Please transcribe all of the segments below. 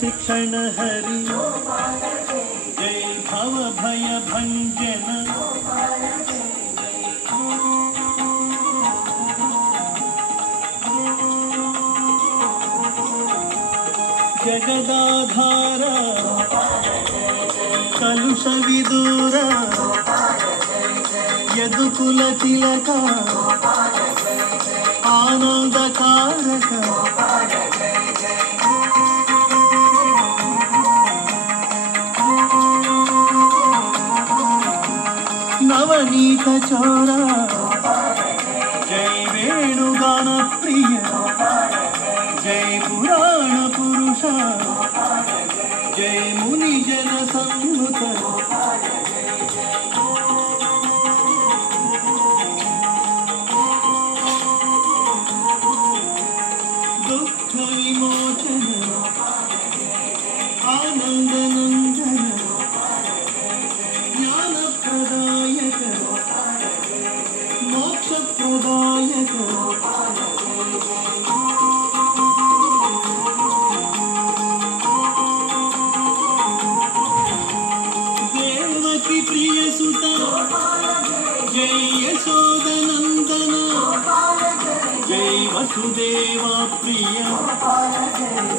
शिक्षण हरि जय भव भय भंजन जगदाधार कलुष विदूर यदुकुल तिलक आनंदकारक नवनीत चोर जय वेणुगान प्रिय जय पुराण पुरुष जय मुनि जन सम्मुख दुःख विमोचन आनंद नंदन ज्ञान प्रदायक मोक्ष प्रदायक देवकी प्रिय सुता जय यशोदनंदन जय वसुदेवा प्रिय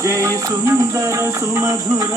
जय सुंदर सुमधुर